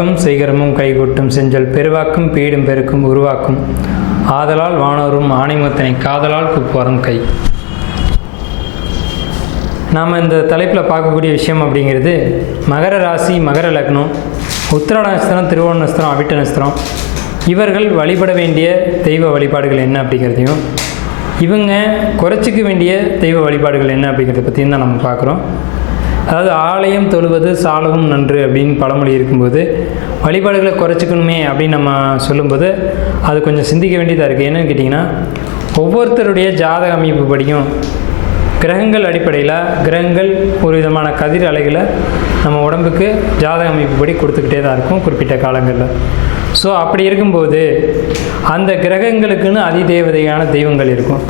செல்வாக்கும் செய்கரமும் கைகூட்டும் செஞ்சல் பெருவாக்கும் பீடும் பெருக்கும் உருவாக்கும். ஆதலால் வானோரும் ஆணைமுத்தனை காதலால் குப்போரம் கை. நாம் இந்த தலைப்பில் பார்க்கக்கூடிய விஷயம் அப்படிங்கிறது மகர ராசி மகர லக்னம் உத்திராட நட்சத்திரம் திருவோண நட்சத்திரம் அவிட்ட நட்சத்திரம் இவர்கள் வழிபட வேண்டிய தெய்வ வழிபாடுகள் என்ன அப்படிங்கிறதையும் இவங்க குறைச்சிக்க வேண்டிய தெய்வ வழிபாடுகள் என்ன அப்படிங்கிறத பற்றியும் தான் நம்ம பார்க்குறோம். அதாவது ஆலயம் தொழுவது சாலவும் நன்று அப்படின்னு பழமொழி இருக்கும்போது வழிபாடுகளை குறைச்சிக்கணுமே அப்படின்னு நம்ம சொல்லும்போது அது கொஞ்சம் சிந்திக்க வேண்டியதாக இருக்குது என்னென்னு கேட்டிங்கன்னா ஒவ்வொருத்தருடைய ஜாதக அமைப்பு படியும் கிரகங்கள் அடிப்படையில் கிரகங்கள் ஒரு விதமான கதிர் அலைகளை நம்ம உடம்புக்கு ஜாதக அமைப்புப்படி கொடுத்துக்கிட்டே தான் இருக்கும் குறிப்பிட்ட காலங்களில். ஸோ அப்படி இருக்கும்போது அந்த கிரகங்களுக்குன்னு அதிதேவதையான தெய்வங்கள் இருக்கும்.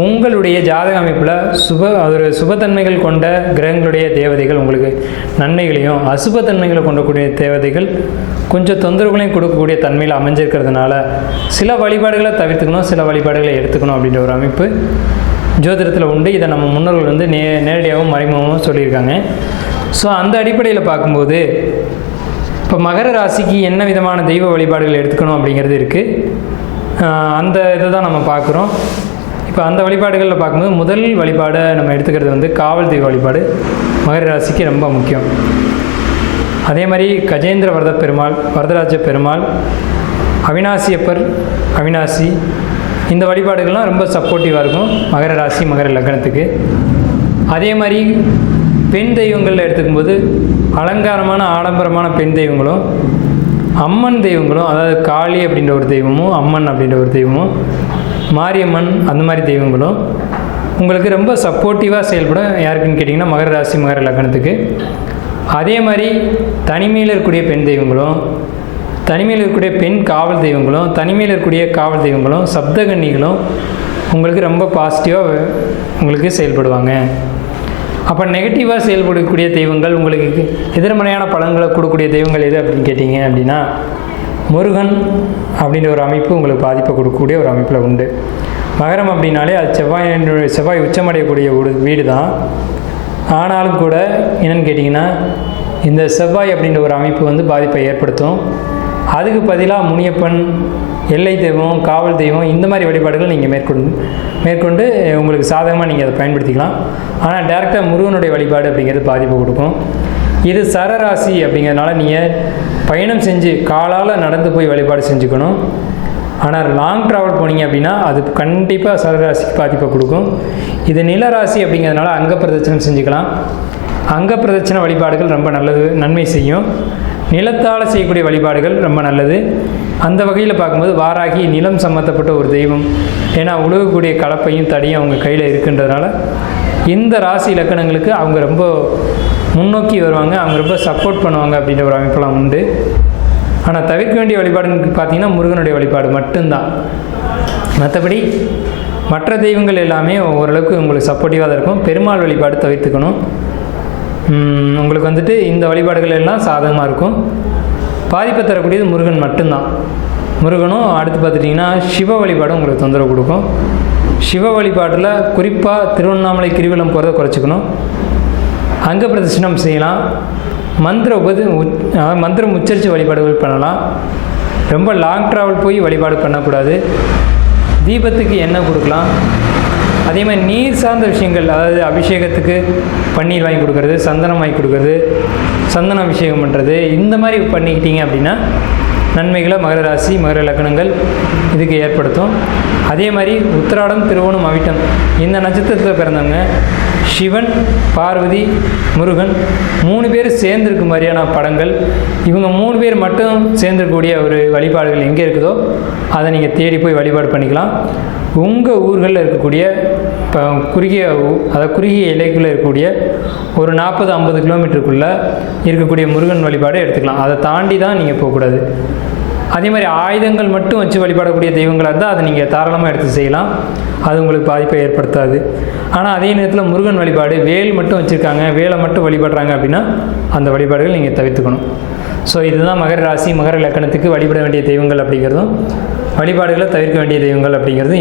உங்களுடைய ஜாதக அமைப்பில் சுப ஒரு சுபத்தன்மைகள் கொண்ட கிரகங்களுடைய தேவதைகள் உங்களுக்கு நன்மைகளையும் அசுபத்தன்மைகளை கொண்டக்கூடிய தேவதைகள் கொஞ்சம் தொந்தரவுகளையும் கொடுக்கக்கூடிய தன்மையில் அமைஞ்சிருக்கிறதுனால சில வழிபாடுகளை தவிர்த்துக்கணும் சில வழிபாடுகளை எடுத்துக்கணும் அப்படின்ற ஒரு அமைப்பு ஜோதிடத்தில் உண்டு. இதை நம்ம முன்னோர்கள் வந்து நே நேரடியாகவும் மறைமுகமாகவும் சொல்லியிருக்காங்க. ஸோ அந்த அடிப்படையில் பார்க்கும்போது இப்போ மகர ராசிக்கு என்ன விதமான தெய்வ வழிபாடுகள் எடுத்துக்கணும் அப்படிங்கிறது இருக்குது அந்த இதை தான் நம்ம பார்க்குறோம். இப்போ அந்த வழிபாடுகளில் பார்க்கும்போது முதல் வழிபாடை நம்ம எடுத்துக்கிறது வந்து காவல் தெய்வ வழிபாடு. மகர ராசிக்கு ரொம்ப முக்கியம். அதே மாதிரி கஜேந்திர வரத பெருமாள் வரதராஜ பெருமாள் அவினாசியப்பர் அவினாசி. இந்த வழிபாடுகள்லாம் ரொம்ப சப்போர்ட்டிவாக இருக்கும். மகர ராசி மகர லக்னத்துக்கு. அதே மாதிரி பெண் தெய்வங்களில் எடுத்துக்கும்போது அலங்காரமான ஆடம்பரமான பெண் தெய்வங்களும் அம்மன் தெய்வங்களும் அதாவது காளி அப்படின்ற ஒரு தெய்வமும் அம்மன் அப்படின்ற ஒரு தெய்வமும் மாரியம்மன் அந்த மாதிரி தெய்வங்களும். உங்களுக்கு ரொம்ப சப்போர்ட்டிவாக செயல்படும். யாருக்குன்னு கேட்டிங்கன்னா மகர ராசி மகர லக்னத்துக்கு. அதே மாதிரி தனிமையில் இருக்கக்கூடிய பெண் தெய்வங்களும் தனிமையில் இருக்கக்கூடிய பெண் காவல் தெய்வங்களும் தனிமையில் இருக்கக்கூடிய காவல் தெய்வங்களும் சப்தகன்னிகளும் உங்களுக்கு ரொம்ப பாசிட்டிவாக உங்களுக்கு செயல்படுவாங்க. அப்போ நெகட்டிவாக செயல்படக்கூடிய தெய்வங்கள் உங்களுக்கு எதிர்மறையான பலன்களை கொடுக்கக்கூடிய தெய்வங்கள் எது அப்படின்னு கேட்டிங்க அப்படின்னா முருகன் அப்படின்ற ஒரு அமைப்பு உங்களுக்கு பாதிப்பை கொடுக்கக்கூடிய ஒரு அமைப்பில் உண்டு. மகரம் அப்படின்னாலே அது செவ்வாய் செவ்வாய் உச்சமடையக்கூடிய ஒரு வீடு தான் ஆனாலும் கூட என்னென்னு கேட்டிங்கன்னா இந்த செவ்வாய் அப்படின்ற ஒரு அமைப்பு வந்து பாதிப்பை ஏற்படுத்தும். அதுக்கு பதிலாக முனியப்பன் எல்லை தெய்வம் காவல் தெய்வம் இந்த மாதிரி வழிபாடுகள் நீங்கள் மேற்கொண்டு மேற்கொண்டு உங்களுக்கு சாதகமாக நீங்கள் அதை பயன்படுத்திக்கலாம். ஆனால் டேரெக்டாக முருகனுடைய வழிபாடு அப்படிங்கிறது பாதிப்பு கொடுக்கும். இது சரராசி அப்படிங்கிறதுனால நீங்கள் பயணம் செஞ்சு காலால் நடந்து போய் வழிபாடு செஞ்சுக்கணும். ஆனால் லாங் ட்ராவல் போனீங்க அப்படின்னா அது கண்டிப்பாக சரராசிக்கு பாதிப்பை கொடுக்கும். இது நிலராசி அப்படிங்கிறதுனால அங்க பிரதட்சணம் செஞ்சுக்கலாம். அங்க பிரதட்சண வழிபாடுகள் ரொம்ப நல்லது நன்மை செய்யும். நிலத்தால் செய்யக்கூடிய வழிபாடுகள் ரொம்ப நல்லது. அந்த வகையில் பார்க்கும்போது வாராகி நிலம் சம்மந்தப்பட்ட ஒரு தெய்வம் ஏன்னா உழுகக்கூடிய கலப்பையும் தடியும் அவங்க கையில் இருக்குன்றதுனால இந்த ராசி இலக்கணங்களுக்கு அவங்க ரொம்ப முன்னோக்கி வருவாங்க அவங்க ரொம்ப சப்போர்ட் பண்ணுவாங்க அப்படின்ற ஒரு அமைப்பெல்லாம் உண்டு. ஆனால் தவிர்க்க வேண்டிய வழிபாடுன்னு பார்த்தீங்கன்னா முருகனுடைய வழிபாடு மட்டும்தான். மற்றபடி மற்ற தெய்வங்கள் எல்லாமே ஓரளவுக்கு உங்களுக்கு சப்போர்ட்டிவாக தான் இருக்கும். பெருமாள் வழிபாடு தவிர்த்துக்கணும். உங்களுக்கு வந்துட்டு இந்த வழிபாடுகள் எல்லாம் சாதகமாக இருக்கும். பாதிப்பை தரக்கூடியது முருகன் மட்டும்தான். முருகனும் அடுத்து பார்த்துட்டிங்கன்னா சிவ வழிபாடும் உங்களுக்கு தொந்தரவு கொடுக்கும். சிவ வழிபாட்டில் குறிப்பாக திருவண்ணாமலை கிரிவலம் போகிறத குறைச்சிக்கணும். அங்க பிரதர்சனம் செய்யலாம். மந்திர உபதி மந்திரம் உச்சரித்து வழிபாடுகள் பண்ணலாம். ரொம்ப லாங் ட்ராவல் போய் வழிபாடு பண்ணக்கூடாது. தீபத்துக்கு எண்ணெய் கொடுக்கலாம். அதே மாதிரி நீர் சார்ந்த விஷயங்கள் அதாவது அபிஷேகத்துக்கு பன்னீர் வாங்கி கொடுக்கறது சந்தனம் வாங்கி கொடுக்கறது சந்தன அபிஷேகம் பண்ணுறது இந்த மாதிரி பண்ணிக்கிட்டீங்க அப்படின்னா நன்மைகளை மகர ராசி மகர லக்கணங்கள் இதுக்கு ஏற்படுத்தும். அதே மாதிரி உத்திராடம் திருவோணம் அவிட்டம் இந்த நட்சத்திரத்தில் பிறந்தவங்க சிவன் பார்வதி முருகன் மூணு பேர் சேர்ந்திருக்க மாதிரியான படங்கள். இவங்க மூணு பேர் மட்டும் சேர்ந்திருக்கக்கூடிய ஒரு வழிபாடுகள் எங்கே இருக்குதோ அதை நீங்கள் தேடி போய் வழிபாடு பண்ணிக்கலாம். உங்கள் ஊர்களில் இருக்கக்கூடிய இப்போ குறுகிய அதை அதாவது குறுகிய எல்லைக்குள்ளே இருக்கக்கூடிய ஒரு நாற்பது ஐம்பது கிலோமீட்டருக்குள்ளே இருக்கக்கூடிய முருகன் வழிபாடு எடுத்துக்கலாம். அதை தாண்டி தான் நீங்கள் போகக்கூடாது. அதே மாதிரி ஆயுதங்கள் மட்டும் வச்சு வழிபடக்கூடிய தெய்வங்களாக இருந்தால் அதை நீங்கள் தாராளமாக எடுத்து செய்யலாம். அது உங்களுக்கு பாதிப்பை ஏற்படுத்தாது. ஆனால் அதே நேரத்தில் முருகன் வழிபாடு வேல் மட்டும் வச்சுருக்காங்க வேலை மட்டும் வழிபடுறாங்க அப்படின்னா அந்த வழிபாடுகள் நீங்கள் தவிர்த்துக்கணும். ஸோ இதுதான் மகர ராசி மகர இலக்கணத்துக்கு வழிபட வேண்டிய தெய்வங்கள் அப்படிங்கிறதும் வழிபாடுகளை தவிர்க்க வேண்டிய தெய்வங்கள் அப்படிங்கிறதும்